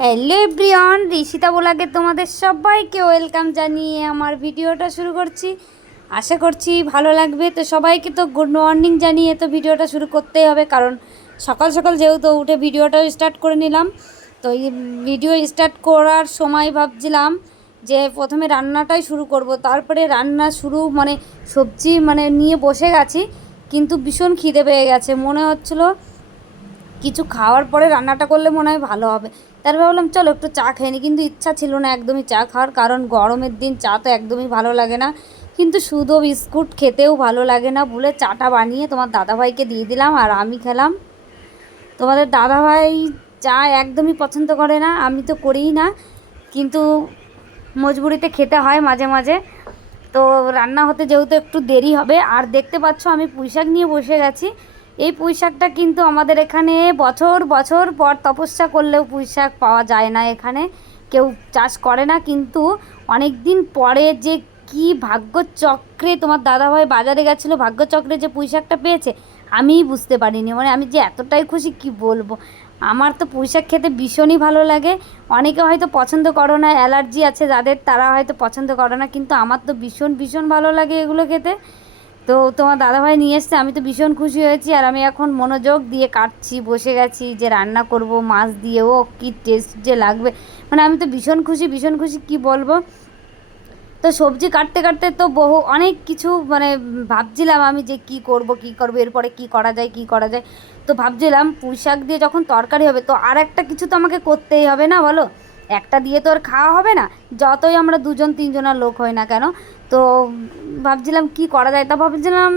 Hello everyone, Rishita ব্লগে তোমাদের সবাইকে ওয়েলকাম জানিয়ে আমার ভিডিওটা শুরু করছি। আশা করছি ভালো লাগবে। তো সবাইকে তো গুড মর্নিং জানিয়ে তো ভিডিওটা শুরু করতেই হবে, কারণ সকাল সকাল যেহেতু উঠে ভিডিওটা স্টার্ট করে নিলাম। তো এই ভিডিও স্টার্ট করার সময় ভাবছিলাম যে প্রথমে রান্নাটাই শুরু করব, তারপরে রান্না শুরু মানে সবজি নিয়ে বসে গেছি, কিন্তু ভীষণ খিদে পেয়ে গেছে। মনে হচ্ছিলো কিছু খাওয়ার পরে রান্নাটা করলে মনে হয় ভালো হবে। তারপর ভাবলাম চলো একটু চা খেয়ে নিই, কিন্তু ইচ্ছা ছিল না একদমই চা খাওয়ার, কারণ গরমের দিন চা তো একদমই ভালো লাগে না। কিন্তু শুধু বিস্কুট খেতেও ভালো লাগে না বলে চাটা বানিয়ে তোমার দাদাভাইকে দিয়ে দিলাম আর আমি খেলাম। তোমাদের দাদাভাই চা একদমই পছন্দ করে না, আমি তো করিই না, কিন্তু মজবুরিতে খেতে হয় মাঝে মাঝে। তো রান্না হতে যেহেতু একটু দেরি হবে, আর দেখতে পাচ্ছ আমি পুঁইশাক নিয়ে বসে গেছি। এই পুঁইশাকটা কিন্তু আমাদের এখানে বছর বছর পর তপস্যা করলেও পুঁইশাক পাওয়া যায় না, এখানে কেউ চাষ করে না। কিন্তু অনেক দিন পরে যে কি ভাগ্যচক্রে তোমার দাদাভাই বাজারে গেছিলো, ভাগ্যচক্রে যে পুঁইশাকটা পেয়েছে আমিই বুঝতে পারিনি। আমি যে এতটাই খুশি কি বলবো। আমার তো পুঁইশাক খেতে ভীষণই ভালো লাগে। অনেকে হয়তো পছন্দ করো না, অ্যালার্জি আছে যাদের, তারা হয়তো পছন্দ করে না, কিন্তু আমার তো ভীষণ ভীষণ ভালো লাগে এগুলো খেতে। তো তোমার দাদাভাই নিয়ে এসছে, আমি তো ভীষণ খুশি হয়েছি। আর আমি এখন মনোযোগ দিয়ে কাটছি, বসে গেছি যে রান্না করব মাছ দিয়ে। ও কি টেস্ট যে লাগবে, আমি তো ভীষণ খুশি ভীষণ খুশি কি বলবো। তো সবজি কাটতে কাটতে তো অনেক কিছু ভাবছিলাম আমি যে কি করব এরপরে কি করা যায় কি করা যায়। তো ভাবছিলাম পুঁই শাক দিয়ে যখন তরকারি হবে তো আর একটা কিছু তো আমাকে করতেই হবে না, বলো? একটা দিয়ে তো আর খাওয়া হবে না, যতই আমরা দুজন তিনজনের লোক হই না কেন। তো ভাবছিলাম কি করা যায়, তা ভাবছিলাম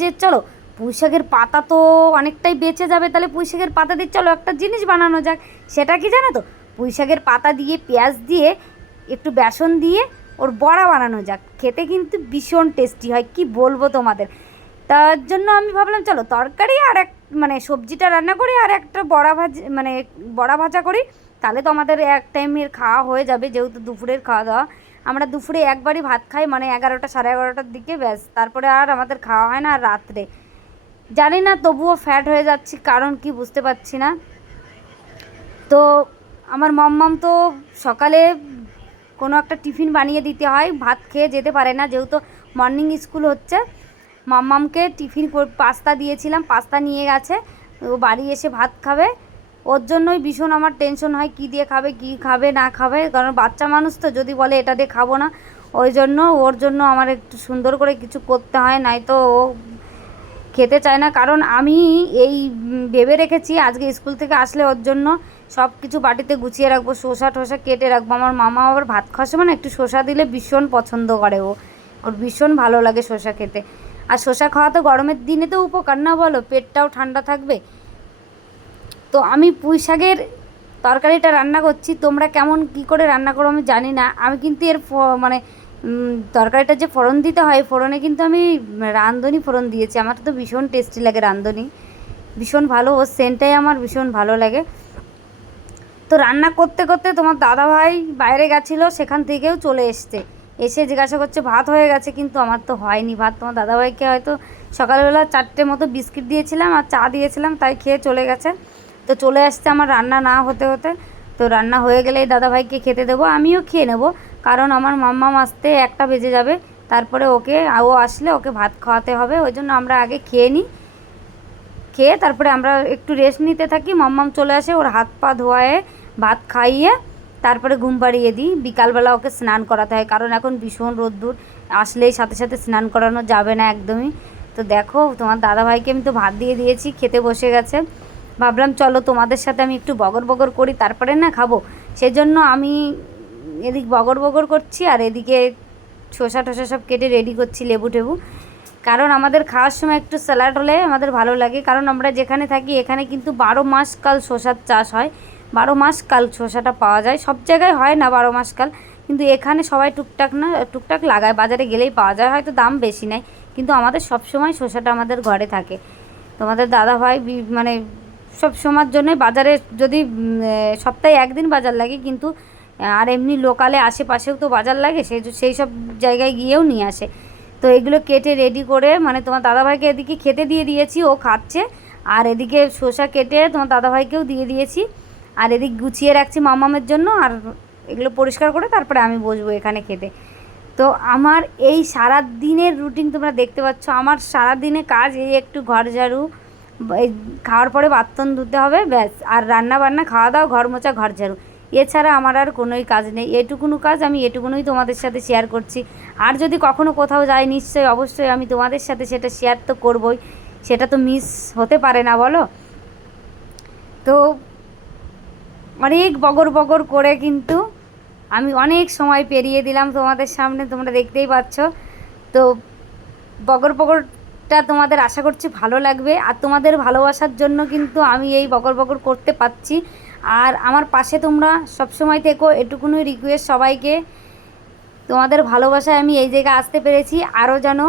যে চলো পুঁই শাকের পাতা তো অনেকটাই বেঁচে যাবে, তাহলে পুঁই শাকের পাতা দিয়ে চলো একটা জিনিস বানানো যাক। সেটা কি জানো তো? পুঁই শাকের পাতা দিয়ে পেঁয়াজ দিয়ে একটু বেসন দিয়ে ওর বড়া বানানো যাক, খেতে কিন্তু ভীষণ টেস্টি হয় কি বলবো তোমাদের। তার জন্য আমি ভাবলাম চলো তরকারি আর এক সবজিটা রান্না করি আর একটা বড়া ভাজি বড়া ভাজা করি, তাহলে তো আমাদের এক টাইমের খাওয়া হয়ে যাবে, যেহেতু দুপুরের খাওয়া দাওয়া। আমরা দুপুরে একবারই ভাত খাই, 11টা সাড়ে 11টার দিকে, ব্যাস তারপরে আর আমাদের খাওয়া হয় না। আর রাত্রে জানি না, তবুও ফ্যাট হয়ে যাচ্ছি, কারণ কি বুঝতে পারছি না। তো আমার মাম্মাম তো সকালে কোনো একটা টিফিন বানিয়ে দিতে হয়, ভাত খেয়ে যেতে পারে না, যেহেতু মর্নিং স্কুল হচ্ছে। মাম্মামকে টিফিন পাস্তা দিয়েছিলাম, পাস্তা নিয়ে গেছে, ও বাড়ি এসে ভাত খাবে। ওর জন্যই ভীষণ আমার টেনশন হয় কী দিয়ে খাবে কী খাবে না খাবে, কারণ বাচ্চা মানুষ তো, যদি বলে এটা দিয়ে খাবো না, ওই জন্য ওর জন্য আমার একটু সুন্দর করে কিছু করতে হয়, নয়তো ও খেতে চায় না। কারণ আমি এই ভেবে রেখেছি আজকে স্কুল থেকে আসলে ওর জন্য সব কিছু বাটিতে গুছিয়ে রাখবো, শসা টসা কেটে রাখবো। আমার মামা আবার ভাত খাওয়ার সময় একটু শসা দিলে ভীষণ পছন্দ করে, ওর ভীষণ ভালো লাগে শসা খেতে। আর শসা খাওয়া তো গরমের দিনে তো উপকার না, বলো? পেটটাও ঠান্ডা থাকবে। তো আমি পুঁই শাকের তরকারিটা রান্না করছি, তোমরা কেমন কী করে রান্না করো আমি জানি না। আমি কিন্তু এর তরকারিটা যে ফোড়ন দিতে হয়, ফোড়নে কিন্তু আমি রাঁধুনি ফোড়ন দিয়েছি। আমার তো ভীষণ টেস্টি লাগে রাঁধুনি, ভীষণ ভালো, ওর সেন্টটাই আমার ভীষণ ভালো লাগে। তো রান্না করতে করতে তোমার দাদাভাই বাইরে গেছিলো, সেখান থেকেও চলে এসছে, এসে জিজ্ঞাসা করছে ভাত হয়ে গেছে, কিন্তু আমার তো হয়নি ভাত। তোমার দাদাভাইকে হয়তো সকালবেলা 4টে মতো বিস্কিট দিয়েছিলাম আর চা দিয়েছিলাম, তাই খেয়ে চলে গেছে। তো চলে আসছে আমার রান্না না হতে হতে। তো রান্না হয়ে গেলেই দাদাভাইকে খেতে দেবো, আমিও খেয়ে নেবো, কারণ আমার মাম্মাম আসতে 1টা বেজে যাবে, তারপরে ও আসলে ওকে ভাত খাওয়াতে হবে। ওই জন্য আমরা আগে খেয়ে নিই, খেয়ে তারপরে আমরা একটু রেস্ট নিতে থাকি। মাম্মাম চলে আসে, ওর হাত পা ধোয়ায়ে ভাত খাইয়ে তারপরে ঘুম পাড়িয়ে দিই। বিকালবেলা ওকে স্নান করাতে হয়, কারণ এখন ভীষণ রোদ্দুর, আসলেই সাথে সাথে স্নান করানো যাবে না একদমই। তো দেখো তোমার দাদাভাইকে আমি তো ভাত দিয়ে দিয়েছি, খেতে বসে গেছে। ভাবলাম চলো তোমাদের সাথে আমি একটু বগর বগর করি, তারপরে না খাবো। সেজন্য আমি এদিক বগর বগর করছি আর এদিকে শসা টসা সব কেটে রেডি করছি, লেবু টেবু। কারণ আমাদের খাওয়ার সময় একটু স্যালাড হলে আমাদের ভালো লাগে, কারণ আমরা যেখানে থাকি এখানে কিন্তু 12 মাস কাল শসার চাষ হয়, 12 মাস কাল শসাটা পাওয়া যায়। সব জায়গায় হয় না 12 মাস কাল, কিন্তু এখানে সবাই টুকটাক লাগায়, বাজারে গেলেই পাওয়া যায়, হয়তো দাম বেশি নেয়, কিন্তু আমাদের সব সময় শসাটা আমাদের ঘরে থাকে। তোমাদের দাদাভাই সব সময়ের জন্যই বাজারে, যদি সপ্তাহে একদিন বাজার লাগে, কিন্তু আর এমনি লোকালে আশেপাশেও তো বাজার লাগে, সেই সব জায়গায় গিয়েও নিয়ে আসে। তো এগুলো কেটে রেডি করে তোমার দাদাভাইকে এদিকে খেতে দিয়ে দিয়েছি, ও খাচ্ছে, আর এদিকে শসা কেটে তোমার দাদাভাইকেও দিয়ে দিয়েছি। আর এদিক গুছিয়ে রাখছি মামামের জন্য, আর এগুলো পরিষ্কার করে তারপরে আমি বসবো এখানে খেতে। তো আমার এই সারা দিনের রুটিন তোমরা দেখতে পাচ্ছ। আমার সারা দিনে কাজ এই একটু ঘর ঝাড়ু, এই খাওয়ার পরে বাথরুম ধুতে হবে ব্যাস, আর রান্না বান্না, খাওয়া দাওয়া, ঘর মোছা, ঘর ঝাড়ু, এছাড়া আমার আর কোনোই কাজ নেই। এটুকুনো কাজ আমি এটুকুনোই তোমাদের সাথে শেয়ার করছি। আর যদি কখনো কোথাও যাই নিশ্চয়ই অবশ্যই আমি তোমাদের সাথে সেটা শেয়ার তো করবই, সেটা তো মিস হতে পারে না বলো। তো অনেক বগর বগর করে কিন্তু আমি অনেক সময় পেরিয়ে দিলাম তোমাদের সামনে, তোমরা দেখতেই পাচ্ছ। তো বগর বগরটা তোমাদের আশা করছি ভালো লাগবে, আর তোমাদের ভালোবাসার জন্য কিন্তু আমি এই বগর বগর করতে পারছি। আর আমার পাশে তোমরা সবসময় থেকো, এটুকুনই রিকোয়েস্ট সবাইকে। তোমাদের ভালোবাসায় আমি এই জায়গায় আসতে পেরেছি, আরও যেন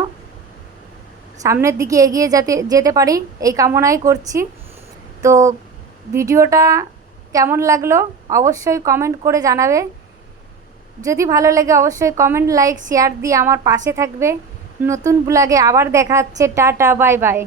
সামনের দিকে এগিয়ে যেতে পারি এই কামনাই করছি। তো ভিডিওটা কেমন লাগলো অবশ্যই কমেন্ট করে জানাবে। যদি ভালো লাগে অবশ্যই কমেন্ট, লাইক, শেয়ার দিয়ে আমার পাশে থাকবে। নতুন ব্লগে আবার দেখা হচ্ছে। Tata, bye bye.